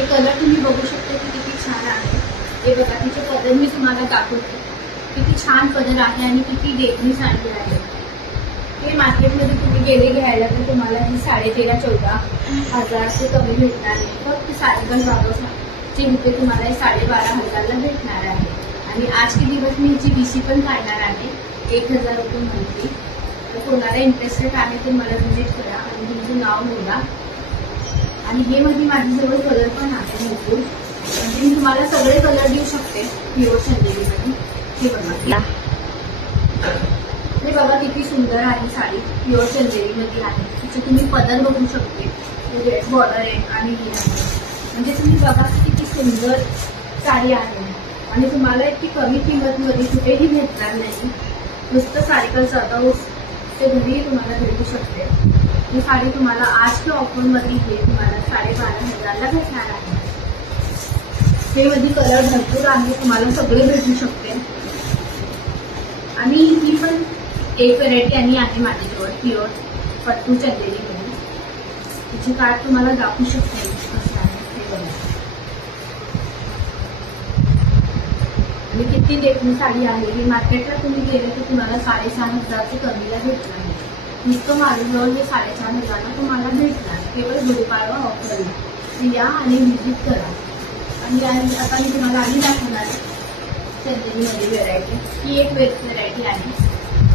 हे कलर तुम्ही बघू शकता की किती छान आहे. हे बघा तिचे पदर मी तुम्हाला दाखवते. किती छान पदर आहे आणि किती देखणी साडी आहे. हे मार्केटमध्ये तुम्ही गेले घ्यायला तर तुम्हाला ही 13,000-14,000 ते कमी भेटणार आहे. फक्त सारीगंज बाबाचे रुपये तुम्हाला हे 12,500ला भेटणार आहे. आणि आज के दिवस मी हिची VC पण काढणार आहे 1,000 रुपये मंथली. तर कोणाला इंटरेस्टेड आहे तर मला व्हिजिट करा आणि तुमचं नाव नोंदा. आणि हे मध्ये माझ्याजवळ कलर पण आहे भरपूर, म्हणजे मी तुम्हाला सगळे कलर देऊ शकते प्युअर चंदेरीमध्ये. हे बघा, हे बघा किती सुंदर आहे साडी. प्युअर चंदेरीमध्ये आहे. तिचे तुम्ही पदर बघू शकते, रेड बॉर्डर आहे आणि हे आहे. म्हणजे तुम्ही बघा किती सुंदर साडी आहे. आणि तुम्हाला इतकी कमी किंमतमध्ये कुठेही भेटणार नाही. नुसतं सायकल चढवून ते घरी तुम्हाला भेटू शकते. ही साडी तुम्हाला आजच्या ऑफरमध्ये हे तुम्हाला 12,500ला भेटणार आहे. हे मध्ये कलर भरपूर आहे, तुम्हाला सगळे भेटू शकते. आणि ही पण एक व्हरायटी आणि आहे माझ्याजवळ प्युअर पट्टू चंदेरीमध्ये. तिची कार्ड तुम्हाला दाखवू शकते कसं आहे ते बघा. आणि किती देखणी साडी आहे. ही मार्केटला तुम्ही गेले तर तुम्हाला 6,500 ते कमीला भेटणार आहे. नुसतं माझ्याजवळ हे 4,500ला तुम्हाला भेटणार केवळ गुरुपाडवा ऑफरला. या आणि व्हिजिट करा. आणि आता मी तुम्हाला आधी दाखवणार चंदेरीमध्ये व्हेरायटी. ही एक व्हेरायटी आहे,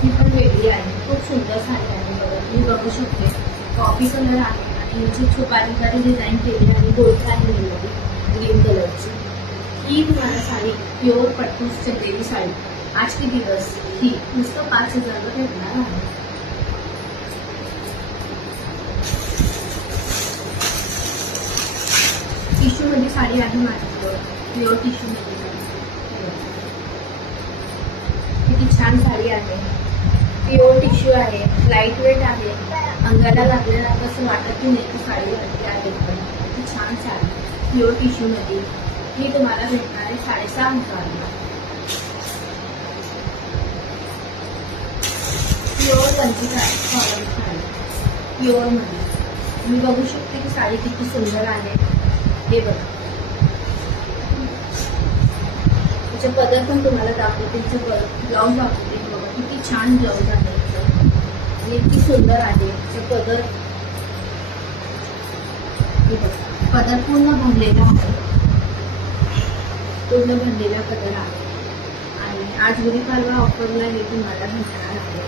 ही पण वेगळी आहे. खूप सुंदर साडी आहे. बघा मी बघू शकते कॉफी कलर आहे आणि याची छुपारीकारी डिझाईन केली आणि गोल्ड आहे ग्रीन कलरची. ही तुम्हाला साडी प्युअर पट्टू चंदेरी साडी आज के दिवस ही नुसतं 5,000ला भेटणार आहे. टिश्यू मध्ये साडी आहे माझ्याजवळ प्युअर टिश्यू मध्ये. किती छान साडी आहे. प्युअर टिश्यू आहे, लाईट वेट आहे, अंगाला लागलेला कसं वाटत नाही की साडी घातली आहे. पण किती छान साडी प्युअर टिश्यू मध्ये. ही तुम्हाला भेटणार आहे 6,500ला. प्युअर कंची साडी प्युअर मध्ये. मी बघू शकते की साडी किती सुंदर आहे. हे बघा, त्याचे पदर पण तुम्हाला दाखवते. ब्लाऊज दाखवते. बघा किती छान ब्लाऊज आहे आणि किती सुंदर आहे. ते पदर हे बघा, पदर पूर्ण भरलेला आहे. पूर्ण भरलेला पदर आहे. आणि आज गुरुपाडवा ऑफरला हे तुम्हाला भेटणार आहे.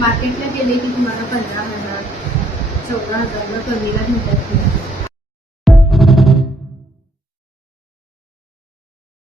मार्केटला गेले की तुम्हाला 15,000-14,000ला कमीला भेटत नाही.